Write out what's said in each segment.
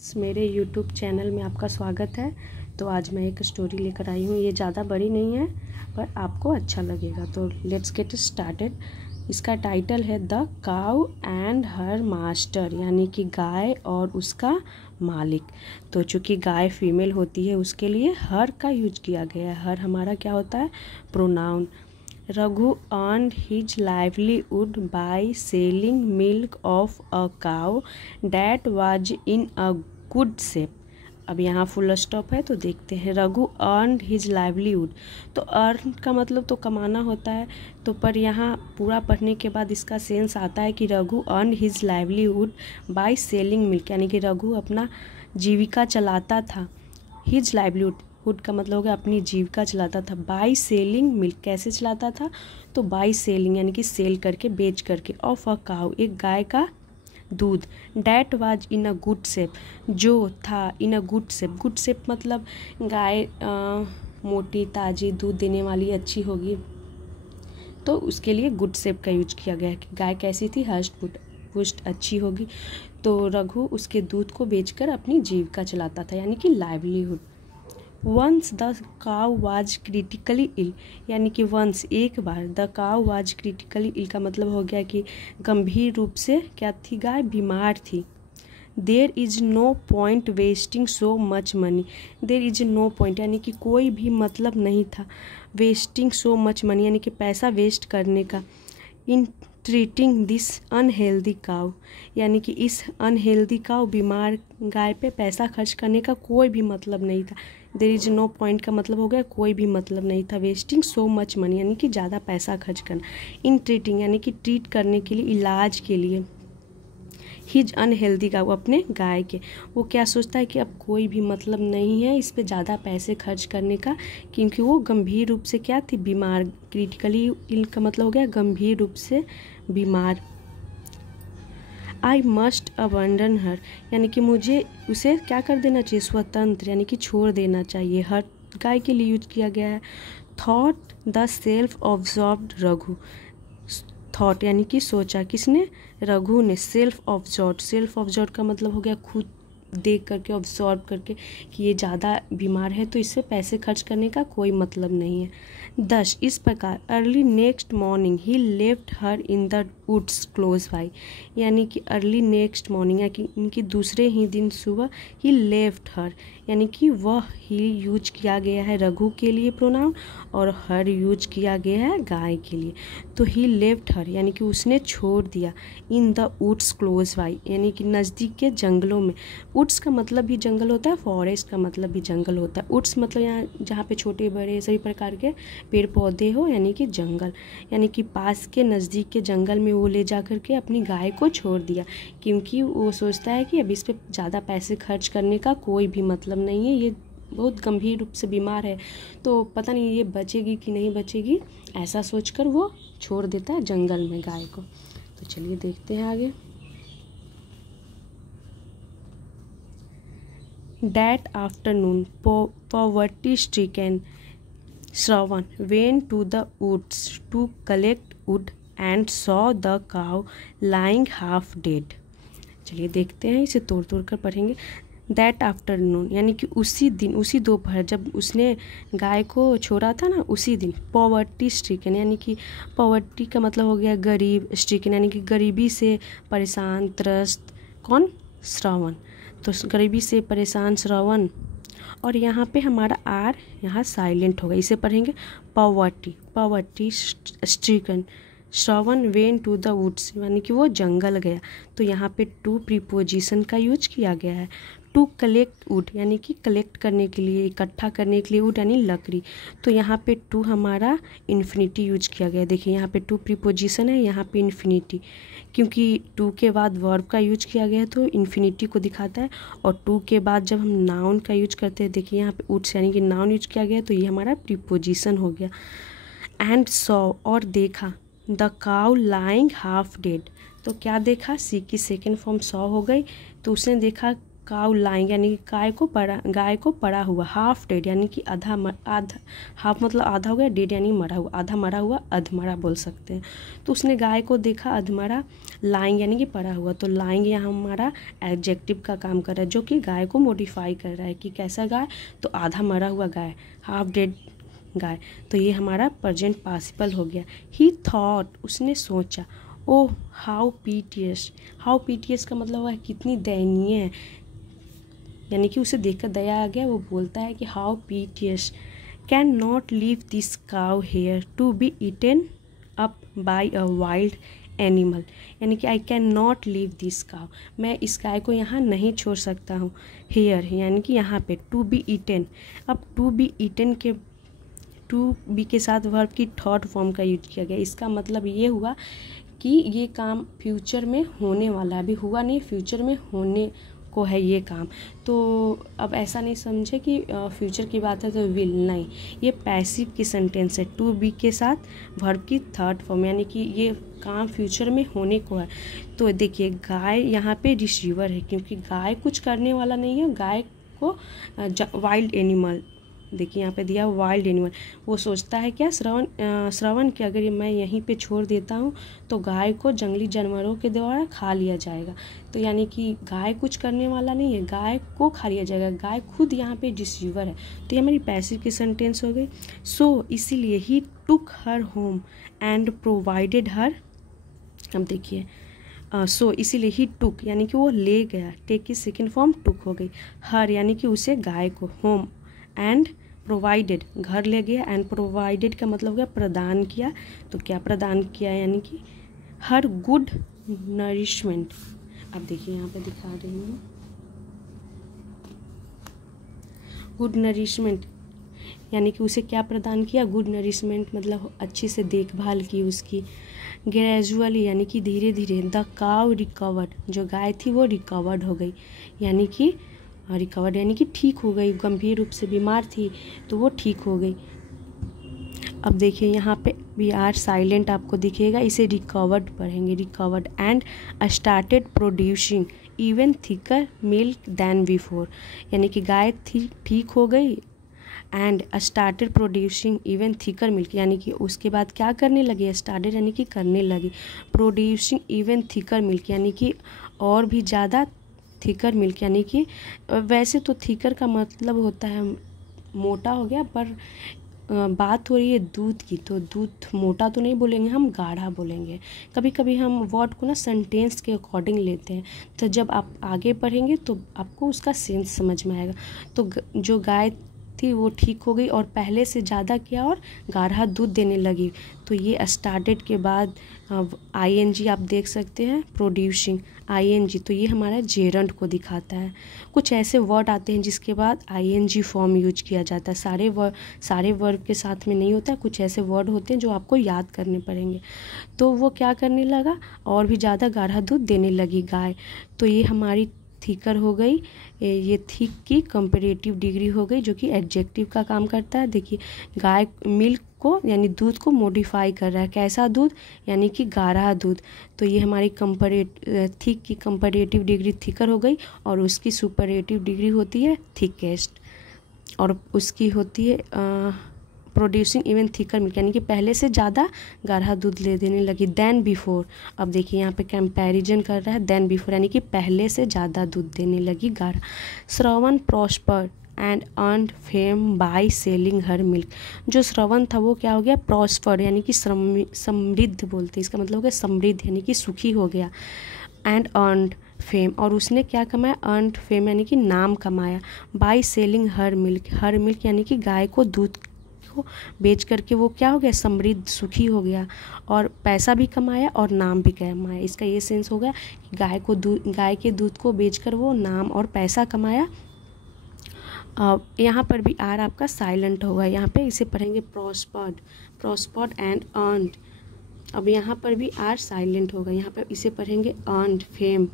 मेरे YouTube channel में आपका स्वागत है। तो आज मैं एक स्टोरी लेकर आई हूँ। ये ज़्यादा बड़ी नहीं है पर आपको अच्छा लगेगा। तो लेट्स गेट स्टार्टेड। इसका टाइटल है the cow and her master, यानी कि गाय और उसका मालिक। तो चूँकि गाय फीमेल होती है उसके लिए हर का यूज किया गया है। हर हमारा क्या होता है? Pronoun. Raghu earned his livelihood by selling milk of a cow that was in a good shape। अब यहाँ फुल स्टॉप है तो देखते हैं। रघु earned his livelihood, तो अर्न का मतलब तो कमाना होता है। तो पर यहाँ पूरा पढ़ने के बाद इसका सेंस आता है कि Raghu earned his livelihood by selling milk, यानी कि रघु अपना जीविका चलाता था। his livelihood हुड का मतलब हो गया अपनी जीविका चलाता था। बाई सेलिंग मिल्क, कैसे चलाता था? तो बाई सेलिंग यानी कि सेल करके, बेच करके। ऑफ अ काउ, एक गाय का दूध। That was in a good shape, जो था in a good shape. Good shape मतलब गाय मोटी ताज़ी दूध देने वाली अच्छी होगी, तो उसके लिए गुड शेप का यूज किया गया है कि गाय कैसी थी? हष्ट पुष्ट अच्छी होगी। तो रघु उसके दूध को बेचकर अपनी जीविका चलाता था, यानी कि livelihood. Once the cow was critically ill, यानी कि वंस एक बार, the cow was critically ill का मतलब हो गया कि गंभीर रूप से क्या थी? गाय बीमार थी। There is no point wasting so much money, there is no point यानी कि कोई भी मतलब नहीं था। वेस्टिंग सो मच मनी यानी कि पैसा वेस्ट करने का। इन ट्रीटिंग दिस अनहेल्दी काउ, यानी कि इस अनहेल्दी काउ, बीमार गाय पे पैसा खर्च करने का कोई भी मतलब नहीं था। देयर इज़ नो पॉइंट का मतलब हो गया कोई भी मतलब नहीं था। वेस्टिंग सो मच मनी यानी कि ज़्यादा पैसा खर्च करना। इन ट्रीटिंग यानी कि ट्रीट करने के लिए, इलाज के लिए। हिज अनहेल्दी काउ, अपने गाय के, वो क्या सोचता है कि अब कोई भी मतलब नहीं है इस पे ज़्यादा पैसे खर्च करने का, क्योंकि वो गंभीर रूप से क्या थी? बीमार। क्रिटिकली इल का मतलब हो गया गंभीर रूप से बीमार। आई मस्ट अबंडन हर, यानी कि मुझे उसे क्या कर देना चाहिए? स्वतंत्र, यानी कि छोड़ देना चाहिए। हर गाय के लिए यूज किया गया है। Thought the self observed Raghu, thought यानी कि सोचा, किसने? रघु ने। सेल्फ ऑब्जॉर्व, सेल्फ ऑब्जॉर्व का मतलब हो गया खुद देख करके, ऑब्जॉर्व करके कि ये ज़्यादा बीमार है तो इससे पैसे खर्च करने का कोई मतलब नहीं है। 10 इस प्रकार अर्ली नेक्स्ट मॉर्निंग ही left her in the woods close by, यानी कि अर्ली नेक्स्ट मॉर्निंग या कि इनकी दूसरे ही दिन सुबह, ही लेफ्ट हर यानी कि वह ही यूज किया गया है रघु के लिए प्रोनाउन, और हर यूज किया गया है गाय के लिए। तो ही लेफ्ट हर यानी कि उसने छोड़ दिया। In the woods close by यानी कि नज़दीक के जंगलों में। वुड्स का मतलब भी जंगल होता है, फॉरेस्ट का मतलब भी जंगल होता है। वुड्स मतलब यहाँ जहाँ पे छोटे बड़े सभी प्रकार के पेड़ पौधे हो, यानी कि जंगल, यानी कि पास के नज़दीक के जंगल में वो ले जा कर के अपनी गाय को छोड़ दिया, क्योंकि वो सोचता है कि अब इस पर ज़्यादा पैसे खर्च करने का कोई भी मतलब नहीं है, ये बहुत गंभीर रूप से बीमार है, तो पता नहीं ये बचेगी कि नहीं बचेगी, ऐसा सोचकर वो छोड़ देता है जंगल में गाय को। तो चलिए देखते हैं आगे। That afternoon, poverty-stricken Shravan went to the woods to collect wood and saw the cow lying half dead। चलिए देखते हैं, इसे तोड़ तोड़ कर पढ़ेंगे। दैट आफ्टरनून यानी कि उसी दिन, उसी दोपहर जब उसने गाय को छोड़ा था ना, उसी दिन। पॉवर्टी स्ट्रिकन यानी कि पॉवर्टी का मतलब हो गया गरीब, स्ट्रिकन यानी कि गरीबी से परेशान, त्रस्त। कौन? श्रवण। तो गरीबी से परेशान श्रवण, और यहाँ पे हमारा आर यहाँ साइलेंट होगा, इसे पढ़ेंगे poverty, poverty stricken Shravan went to the woods, यानी कि वो जंगल गया। तो यहाँ पे टू प्रीपोजिशन का यूज किया गया है। टू कलेक्ट वुड यानी कि कलेक्ट करने के लिए, इकट्ठा करने के लिए, वुड यानी लकड़ी। तो यहाँ पे टू हमारा इन्फिनिटी यूज किया गया है। देखिए यहाँ पे टू प्रीपोजिशन है, यहाँ पे इन्फिनिटी, क्योंकि टू के बाद वर्ब का यूज किया गया है तो इन्फिनिटी को दिखाता है। और टू के बाद जब हम नाउन का यूज करते हैं, देखिए यहाँ पे वुड्स यानी कि नाउन यूज किया गया है, तो ये हमारा प्रीपोजिशन हो गया। एंड सॉ, और देखा, the cow lying half dead, तो क्या देखा? सी की सेकेंड फॉर्म सॉ हो गई, तो उसने देखा काउ लाइंग यानी कि गाय को पड़ा हुआ, हाफ डेड यानी कि आधा हाफ मतलब आधा हो गया, डेड यानी मरा हुआ, आधा मरा हुआ अधमरा बोल सकते हैं। तो उसने गाय को देखा अधमरा, लाइंग यानी कि पड़ा हुआ, तो लाइंग यहाँ हमारा एडजेक्टिव का काम कर रहा है जो कि गाय को मॉडिफाई कर रहा है कि कैसा गाय, तो आधा मरा हुआ गाय, हाफ डेड गाय, तो ये हमारा प्रेजेंट पार्टिसिपल हो गया। ही थॉट उसने सोचा, ओह हाउ पीटियस, हाउ पीटियस का मतलब है कितनी दयनीय है, यानी कि उसे देखकर दया आ गया। वो बोलता है कि how piteous, can not leave this cow here to be eaten up by a wild animal, यानी कि I can not leave this cow, मैं इस गाय को यहाँ नहीं छोड़ सकता हूँ। हेयर यानी कि यहाँ पे टू बी ईटन, अब टू बी ईटन के टू बी के साथ वर्ब की थर्ड फॉर्म का यूज किया गया। इसका मतलब ये हुआ कि ये काम फ्यूचर में होने वाला, अभी हुआ नहीं, फ्यूचर में होने को है ये काम। तो अब ऐसा नहीं समझे कि फ्यूचर की बात है तो विल, नहीं, ये पैसिव की सेंटेंस है, टू बी के साथ वर्ब की थर्ड फॉर्म, यानी कि ये काम फ्यूचर में होने को है। तो देखिए गाय यहाँ पे रिसीवर है क्योंकि गाय कुछ करने वाला नहीं है, गाय को वाइल्ड एनिमल, देखिए यहाँ पे दिया वाइल्ड एनिमल, वो सोचता है क्या, श्रवण कि अगर मैं यहीं पे छोड़ देता हूँ तो गाय को जंगली जानवरों के द्वारा खा लिया जाएगा। तो यानी कि गाय कुछ करने वाला नहीं है, गाय को खा लिया जाएगा, गाय खुद यहाँ पे डिसीवर है। तो ये हमारी पैसिव की सेंटेंस हो गई। सो इसीलिए ही टुक हर होम एंड प्रोवाइडेड हर, अब देखिए सो इसीलिए ही टुक यानी कि वो ले गया, टेक की सेकेंड फॉर्म टुक हो गई, हर यानी कि उसे गाय को, होम एंड प्रोवाइडेड घर ले गया, एंड प्रोवाइडेड का मतलब हो गया प्रदान किया, तो क्या प्रदान किया यानी कि हर गुड नरिशमेंट। अब देखिए यहाँ पे दिखा रही हूँ, गुड नरिशमेंट यानी कि उसे क्या प्रदान किया, गुड नरिशमेंट मतलब अच्छी से देखभाल की उसकी। ग्रेजुअली यानी कि धीरे धीरे, द काउ रिकवर्ड, जो गाय थी वो रिकवर्ड हो गई, यानी कि रिकवर्ड यानी कि ठीक हो गई, गंभीर रूप से बीमार थी तो वो ठीक हो गई। अब देखिए यहाँ पे वी आर साइलेंट आपको दिखेगा, इसे रिकवर्ड पढ़ेंगे, recovered and started producing even thicker milk then before, यानी कि गाय थी ठीक हो गई, and started producing even thicker milk, यानी कि उसके बाद क्या करने लगी, स्टार्टेड यानी कि करने लगी, प्रोड्यूसिंग इवन थिकर मिल्क यानी कि और भी ज़्यादा थिकर मिल्क, यानी कि वैसे तो थिकर का मतलब होता है मोटा हो गया, पर बात हो रही है दूध की, तो दूध मोटा तो नहीं बोलेंगे हम, गाढ़ा बोलेंगे। कभी कभी हम वर्ड को ना सेंटेंस के अकॉर्डिंग लेते हैं, तो जब आप आगे पढ़ेंगे तो आपको उसका सेंस समझ में आएगा। तो जो गाय थी वो ठीक हो गई और पहले से ज़्यादा किया और गाढ़ा दूध देने लगी। तो ये स्टार्टेड के बाद आईएनजी आप देख सकते हैं, प्रोड्यूसिंग आईएनजी, तो ये हमारा जेरंड को दिखाता है। कुछ ऐसे वर्ड आते हैं जिसके बाद आईएनजी फॉर्म यूज किया जाता है, सारे वर्ड के साथ में नहीं होता है, कुछ ऐसे वर्ड होते हैं जो आपको याद करने पड़ेंगे। तो वो क्या करने लगा, और भी ज़्यादा गाढ़ा दूध देने लगी गाय। तो ये हमारी थिकर हो गई, ये थिक की कंपैरेटिव डिग्री हो गई जो कि एडजेक्टिव का काम करता है। देखिए गाय मिल्क को यानी दूध को मॉडिफाई कर रहा है, कैसा दूध, यानी कि गाढ़ा दूध। तो ये हमारी थिक की कंपैरेटिव डिग्री थिकर हो गई, और उसकी सुपरएटिव डिग्री होती है थिकेस्ट, और उसकी होती है प्रोड्यूसिंग इवन थिकर मिल्क, यानी कि पहले से ज़्यादा गाढ़ा दूध ले देने लगी, देन बिफोर। अब देखिए यहाँ पे कंपैरिजन कर रहा है, देन बिफोर यानी कि पहले से ज़्यादा दूध देने लगी गाढ़ा। Shravan prosper and earned fame by selling her milk, जो श्रवण था वो क्या हो गया, प्रॉस्पर यानी कि समृद्ध बोलते हैं, इसका मतलब हो गया समृद्ध यानी कि सुखी हो गया, एंड अर्नड फेम, और उसने क्या कमाया, अर्नड फेम यानी कि नाम कमाया, बाय सेलिंग हर मिल्क यानी कि गाय को दूध को बेच करके वो क्या हो गया, समृद्ध सुखी हो गया, और पैसा भी कमाया और नाम भी कमाया। इसका ये सेंस हो गया कि गाय के दूध को बेचकर वो नाम और पैसा कमाया। यहाँ पर भी आर आपका साइलेंट होगा, यहाँ पे इसे पढ़ेंगे प्रॉस्पर्ड एंड अर्नड। अब यहाँ पर भी आर साइलेंट होगा, यहाँ पर इसे पढ़ेंगे earned fame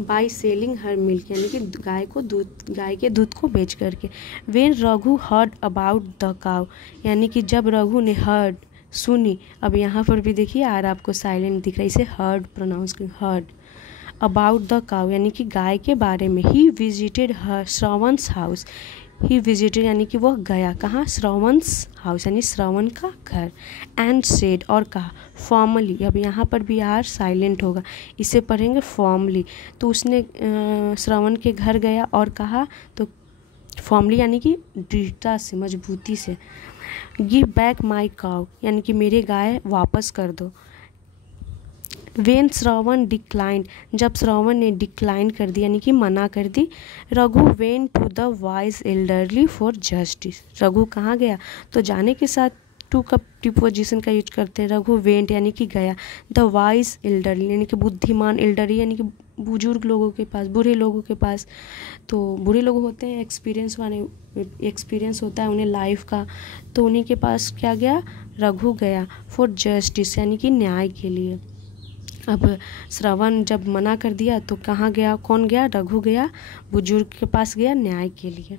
by selling her milk, यानी कि गाय के दूध को बेच करके। When Raghu heard about the cow, यानी कि जब रघु ने हर्ड सुनी, अब यहाँ पर भी देखिए आर आपको साइलेंट दिख रहा है, इसे हर्ड प्रोनाउंस करें, हर्ड अबाउट द काउ यानी कि गाय के बारे में। He visited her Shravan's house. He visited यानी कि वह गया कहाँ, श्रवण's हाउस यानी श्रवण का घर। एंड सेड और कहा, फॉर्मली, अब यहाँ पर भी आर साइलेंट होगा, इसे पढ़ेंगे फॉर्मली। तो उसने श्रवण के घर गया और कहा, तो फॉर्मली यानी कि दृढ़ता से, मजबूती से। गिव बैक माई काउ यानी कि मेरे गाय वापस कर दो। वेन श्रवण डिक्लाइंड जब श्रवण ने डिक्लाइन कर दी यानी कि मना कर दी। Raghu went to the wise elderly for justice. Raghu कहाँ गया, तो जाने के साथ टू का प्रीपोजिशन का यूज करते हैं। रघु वेंट यानी कि गया। द वाइज एल्डरली यानी कि बुद्धिमान, एल्डरली यानी कि बुजुर्ग लोगों के पास, बूढ़े लोगों के पास। तो बूढ़े लोग होते हैं एक्सपीरियंस वाले, एक्सपीरियंस होता है उन्हें लाइफ का, तो उन्हीं के पास क्या गया, रघु गया। फॉर जस्टिस यानी कि न्याय के लिए। अब श्रवण जब मना कर दिया तो कहाँ गया, कौन गया, रघु गया, बुजुर्ग के पास गया न्याय के लिए।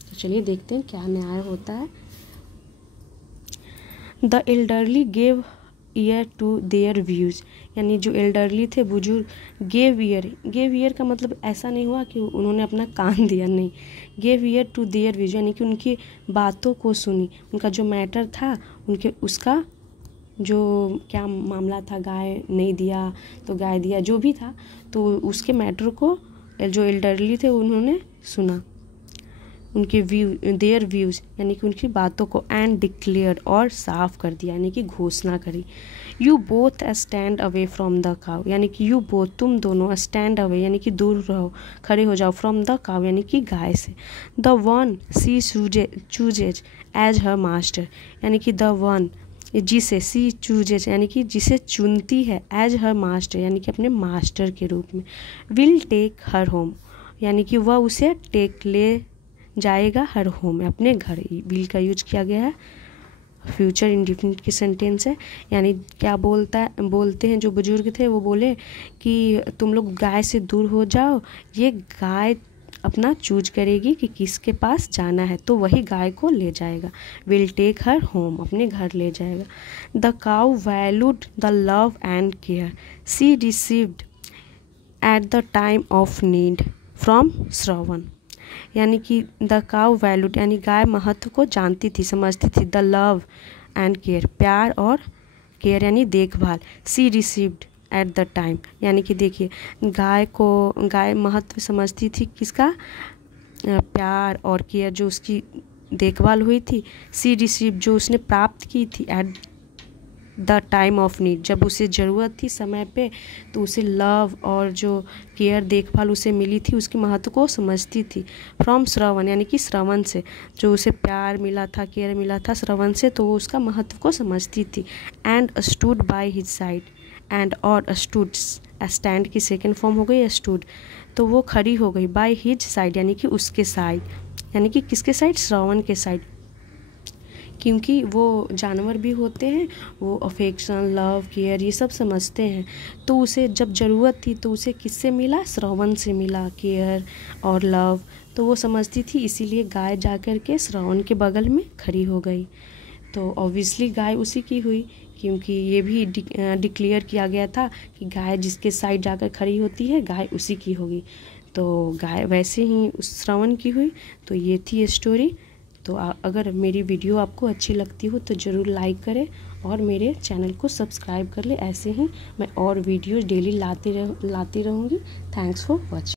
तो चलिए देखते हैं क्या न्याय होता है। The elderly gave ear to their views यानी जो एल्डरली थे, बुजुर्ग, गेव ईयर का मतलब ऐसा नहीं हुआ कि उन्होंने अपना कान दिया, नहीं। Gave ear to their views यानी कि उनकी बातों को सुनी, उनका जो मैटर था, उनके उसका जो क्या मामला था, गाय नहीं दिया तो गाय दिया, जो भी था, तो उसके मैटर को जो एल्डरली थे उन्होंने सुना, उनके देयर व्यूज़ यानी कि उनकी बातों को। एंड डिक्लेयर और साफ कर दिया यानी कि घोषणा करी। You both stand away from the cow यानी कि यू बोथ तुम दोनों, स्टैंड अवे यानी कि दूर रहो, खड़े हो जाओ, फ्रॉम द काउ यानी कि गाय से। The one she chooses as her master यानी कि द वन जिसे, सी चूजेज यानी कि जिसे चुनती है, एज हर मास्टर यानी कि अपने मास्टर के रूप में। विल टेक हर होम यानी कि वह उसे टेक ले जाएगा हर होम अपने घर। विल का यूज किया गया है, फ्यूचर इंडिफिनिट की सेंटेंस है। यानी क्या बोलते हैं जो बुजुर्ग थे, वो बोले कि तुम लोग गाय से दूर हो जाओ, ये गाय अपना चूज करेगी कि किसके पास जाना है, तो वही गाय को ले जाएगा। विल टेक हर होम अपने घर ले जाएगा। The cow valued the love and care she received at the time of need from Shravan यानी कि द काउ वैल्यूड यानी गाय महत्व को जानती थी, समझती थी। द लव एंड केयर प्यार और केयर यानी देखभाल। सी रिसीव्ड एट द टाइम यानी कि देखिए, गाय महत्व समझती थी किसका, प्यार और केयर जो उसकी देखभाल हुई थी। सी रिसीव जो उसने प्राप्त की थी, eight the time of need जब उसे ज़रूरत थी समय पे, तो उसे लव और जो केयर देखभाल उसे मिली थी, उसके महत्व को समझती थी। फ्रॉम श्रवण यानी कि श्रवण से जो उसे प्यार मिला था, केयर मिला था श्रवण से, तो वो उसका महत्व को समझती थी। And stood by his side and और स्टूड, स्टैंड की सेकेंड फॉर्म हो गई स्टूड, तो वो खड़ी हो गई। बाय हिज साइड यानी कि उसके साइड यानी कि किसके साइड, श्रवण के साइड, क्योंकि वो जानवर भी होते हैं, वो अफेक्शन, लव, केयर ये सब समझते हैं। तो उसे जब ज़रूरत थी तो उसे किससे मिला, श्रवण से मिला, केयर और लव, तो वो समझती थी, इसीलिए गाय जाकर के श्रवण के बगल में खड़ी हो गई। तो ऑब्वियसली गाय उसी की हुई, क्योंकि ये भी डिक्लेयर किया गया था कि गाय जिसके साइड जाकर खड़ी होती है, गाय उसी की होगी। तो गाय वैसे ही उस श्रवण की हुई। तो ये थी स्टोरी। तो अगर मेरी वीडियो आपको अच्छी लगती हो तो ज़रूर लाइक करें और मेरे चैनल को सब्सक्राइब कर ले। ऐसे ही मैं और वीडियो डेली लाती रहूँगी। Thanks for watching.